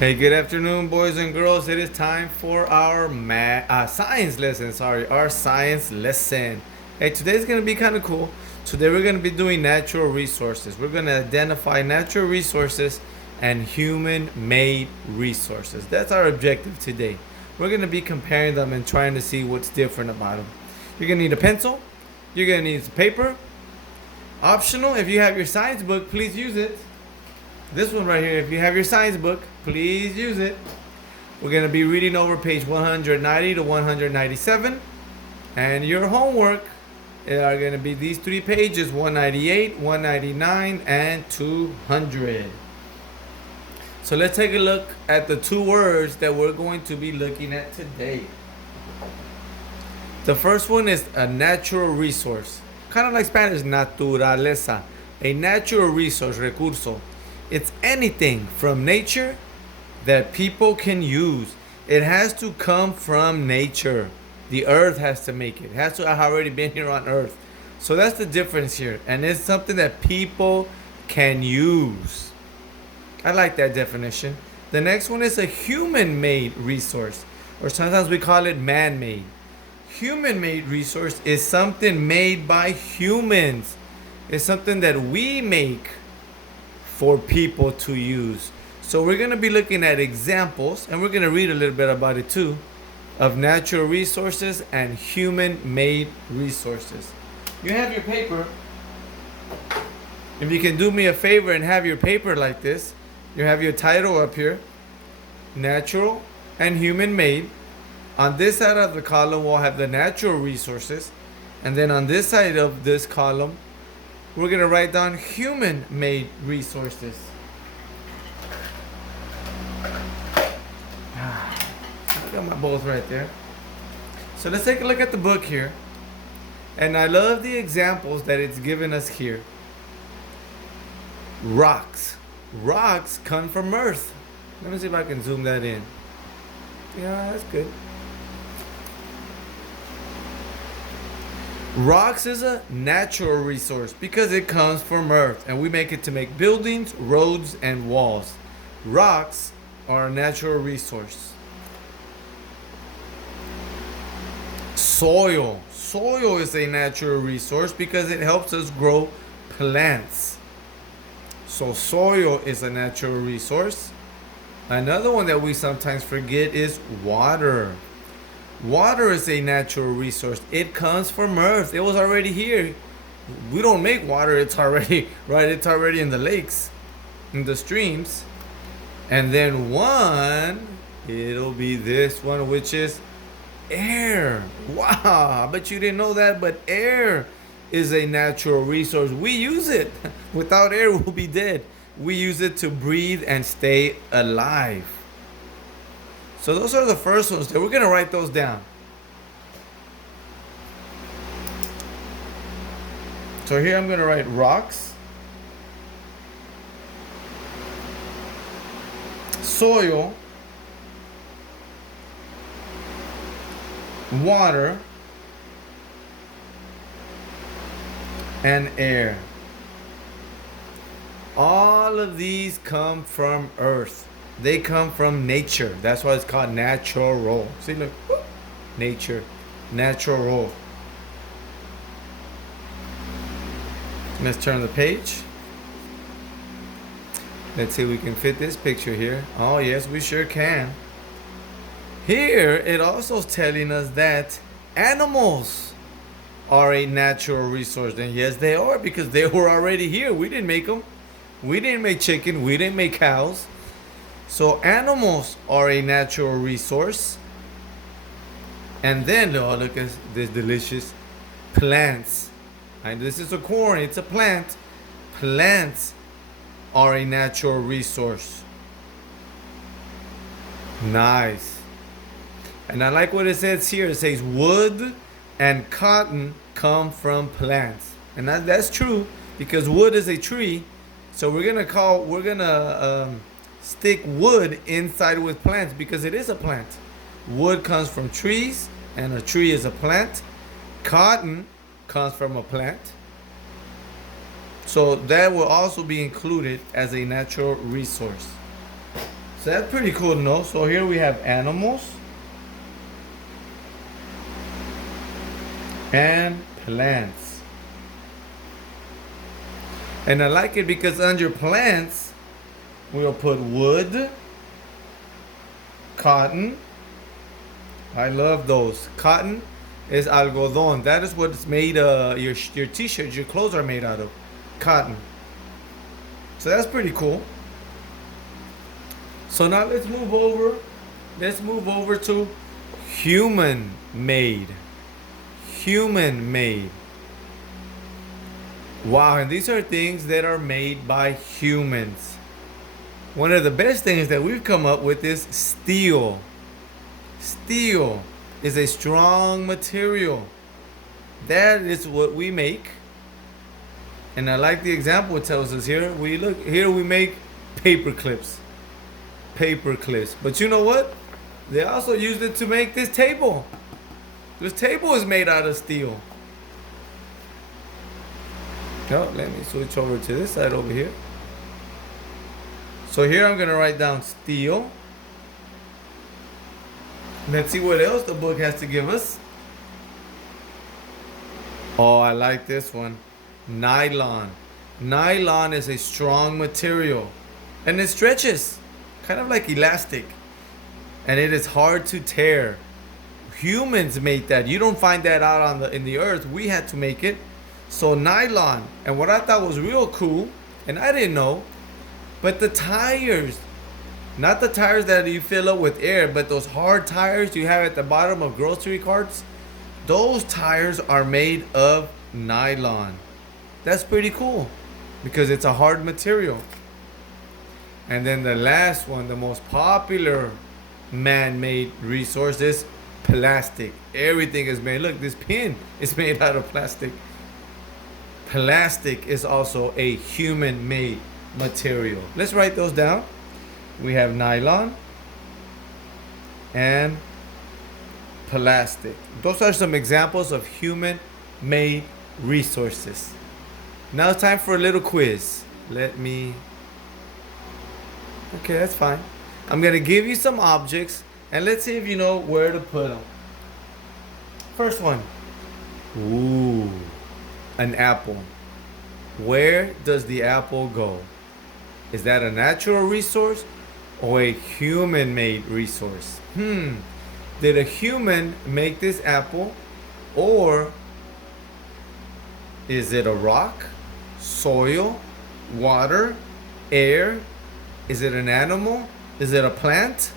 Hey, good afternoon, boys and girls. It is time for our science lesson. Sorry, our science lesson. Hey, today's gonna be kind of cool. Today we're gonna be doing natural resources. We're gonna identify natural resources and human-made resources. That's our objective today. We're gonna be comparing them and trying to see what's different about them. You're gonna need a pencil. You're gonna need some paper. Optional, if you have your science book, please use it. This one right here, if you have your science book, please use it. We're going to be reading over page 190 to 197. And your homework are going to be these three pages, 198, 199, and 200. So let's take a look at the two words that we're going to be looking at today. The first one is a natural resource. Kind of like Spanish, naturaleza. A natural resource, recurso. It's anything from nature that people can use. It has to come from nature. The earth has to make it. It has to have already been here on earth. So that's the difference here. And it's something that people can use. I like that definition. The next one is a human-made resource, or sometimes we call it man-made. Human-made resource is something made by humans. It's something that we make for people to use. So we're going to be looking at examples, and we're going to read a little bit about it too, of natural resources and human-made resources. You have your paper. If you can do me a favor and have your paper like this, you have your title up here, natural and human-made. On this side of the column, we'll have the natural resources, and then on this side of this column, we're going to write down human-made resources. I got my both right there. So let's take a look at the book here. And I love the examples that it's given us here. Rocks. Rocks come from earth. Let me see if I can zoom that in. Yeah, that's good. Rocks is a natural resource because it comes from earth and we make it to make buildings, roads, and walls. Rocks are a natural resource. Soil. Soil is a natural resource because it helps us grow plants. So soil is a natural resource. Another one that we sometimes forget is water. Water is a natural resource. It comes from earth. It was already here. We don't make water. It's already, right? It's already in the lakes, in the streams. And then one, it'll be this one, which is air. Wow, I bet you didn't know that, but air is a natural resource. We use it. Without air, we'll be dead. We use it to breathe and stay alive. So those are the first ones. We're going to write those down. So here I'm going to write rocks, soil, water, and air. All of these come from earth. They come from nature. That's why it's called natural. See, look. Nature. Natural. Let's turn the page. Let's see if we can fit this picture here. Oh, yes, we sure can. Here, it also is telling us that animals are a natural resource. And yes, they are because they were already here. We didn't make them. We didn't make chicken. We didn't make cows. So animals are a natural resource. And then, oh, look at this delicious plants. And this is a corn, it's a plant. Plants are a natural resource. Nice. And I like what it says here. It says wood and cotton come from plants. And that's true because wood is a tree. So we're gonna stick wood inside with plants because it is a plant. Wood comes from trees and a tree is a plant. Cotton comes from a plant. So that will also be included as a natural resource. So that's pretty cool to know. So here we have animals and plants. And I like it because under plants, we'll put wood, cotton. I love those. Cotton is algodón. That is what it's made. Your t-shirts, your clothes are made out of. Cotton. So that's pretty cool. So now let's move over. Let's move over to human made. Human made. Wow, and these are things that are made by humans. One of the best things that we've come up with is steel. Steel is a strong material. That is what we make. And I like the example it tells us here. We look here we make paper clips. Paper clips. But you know what? They also used it to make this table. This table is made out of steel. No, let me switch over to this side over here. So here I'm gonna write down steel. Let's see what else the book has to give us. Oh, I like this one. Nylon. Nylon is a strong material and it stretches, kind of like elastic, and it is hard to tear. Humans made that. You don't find that out in the earth. We had to make it. So nylon. And what I thought was real cool, and I didn't know, but the tires, not the tires that you fill up with air, but those hard tires you have at the bottom of grocery carts, those tires are made of nylon. That's pretty cool because it's a hard material. And then the last one, the most popular man-made resource is plastic. Everything is made. Look, this pin is made out of plastic. Plastic is also a human-made material. Let's write those down. We have nylon and plastic. Those are some examples of human-made resources. Now it's time for a little quiz. Okay, that's fine. I'm gonna give you some objects and let's see if you know where to put them. First one. Ooh, an apple. Where does the apple go? Is that a natural resource or a human-made resource? Did a human make this apple, or is it a rock, soil, water, air? Is it an animal? Is it a plant?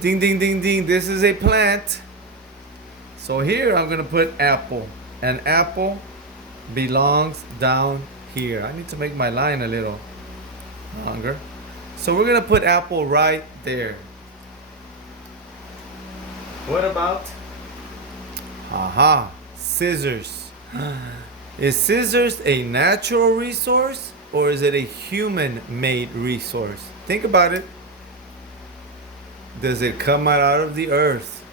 Ding, ding, ding, ding. This is a plant. So here I'm going to put apple. An apple belongs down here. I need to make my line a little longer. So we're going to put apple right there. What about? Aha, scissors. Is scissors a natural resource or is it a human-made resource? Think about it. Does it come out of the earth?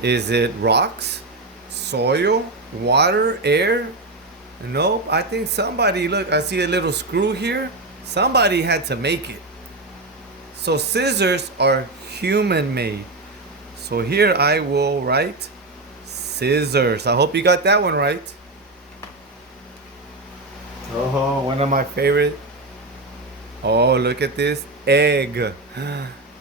Is it rocks, soil, water, air? Nope. I think somebody, look, I see a little screw here. Somebody had to make it. So scissors are human-made. So here I will write scissors. I hope you got that one right. Oh, one of my favorite. Oh, look at this. Egg.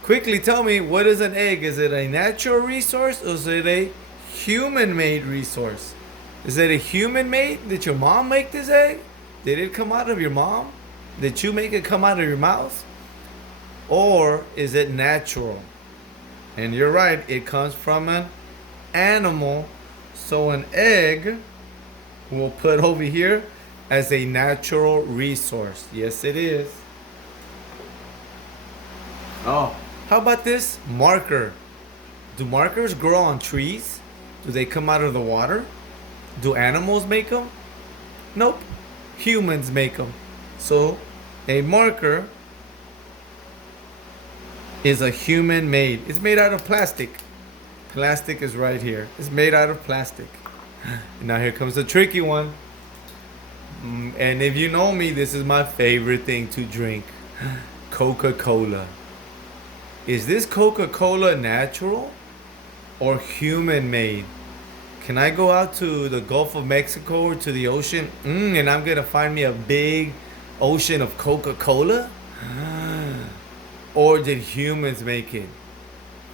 Quickly tell me, what is an egg? Is it a natural resource or is it a human-made resource? Is it a human-made? Did your mom make this egg? Did it come out of your mom? Did you make it come out of your mouth? Or is it natural? And you're right, it comes from an animal. So an egg we'll put over here as a natural resource. Yes, it is. Oh, how about this marker? Do markers grow on trees? Do they come out of the water? Do animals make them? Nope. Humans make them. So a marker is a human made. It's made out of plastic. Plastic is right here. It's made out of plastic. Now here comes the tricky one. And if you know me, this is my favorite thing to drink. Coca-Cola. Is this Coca-Cola natural or human-made? Can I go out to the Gulf of Mexico or to the ocean, and I'm gonna find me a big ocean of Coca-Cola? Or did humans make it?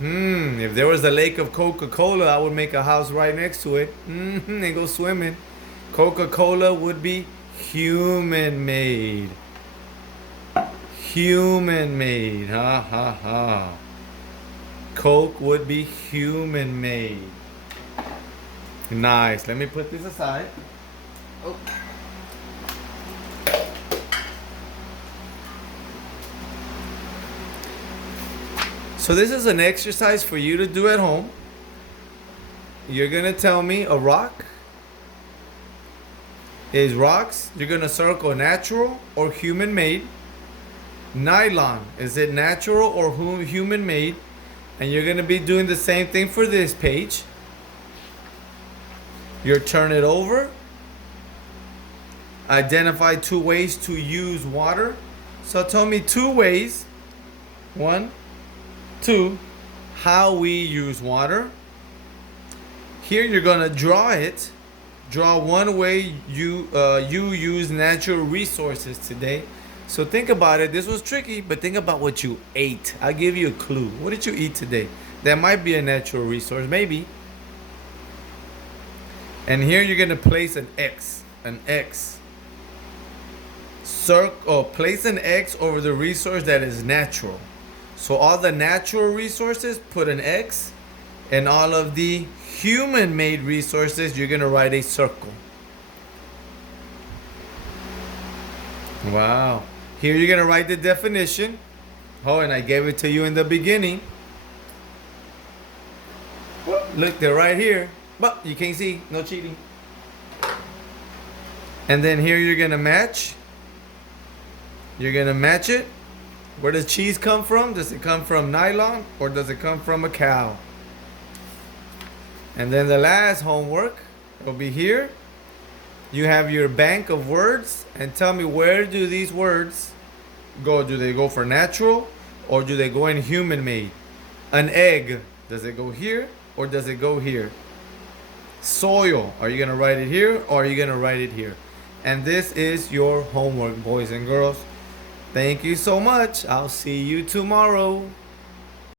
If there was a lake of Coca-Cola, I would make a house right next to it, and go swimming. Coca-Cola would be human-made. Human-made, ha ha ha. Coke would be human-made. Nice. Let me put this aside. Oh. So this is an exercise for you to do at home. You're gonna tell me a rock is rocks. You're gonna circle natural or human made. Nylon, is it natural or human made? And you're gonna be doing the same thing for this page. You turn it over. Identify 2 ways to use water. So tell me 2 ways. 1, 2, how we use water. Here you're gonna draw it. Draw 1 way you use natural resources today. So think about it. This was tricky, but think about what you ate. I'll give you a clue. What did you eat today? That might be a natural resource, maybe. And here you're gonna place an X. An X. Place an X over the resource that is natural. So all the natural resources, put an X, and all of the human-made resources, you're gonna write a circle. Wow. Here you're gonna write the definition. Oh, and I gave it to you in the beginning. Look, they're right here. But you can't see, no cheating. And then here you're gonna match. You're gonna match it. Where does cheese come from? Does it come from nylon or does it come from a cow? And then the last homework will be here. You have your bank of words and tell me, where do these words go? Do they go for natural or do they go in human made? An egg, does it go here or does it go here? Soil, are you gonna write it here or are you gonna write it here? And this is your homework, boys and girls. Thank you so much. I'll see you tomorrow.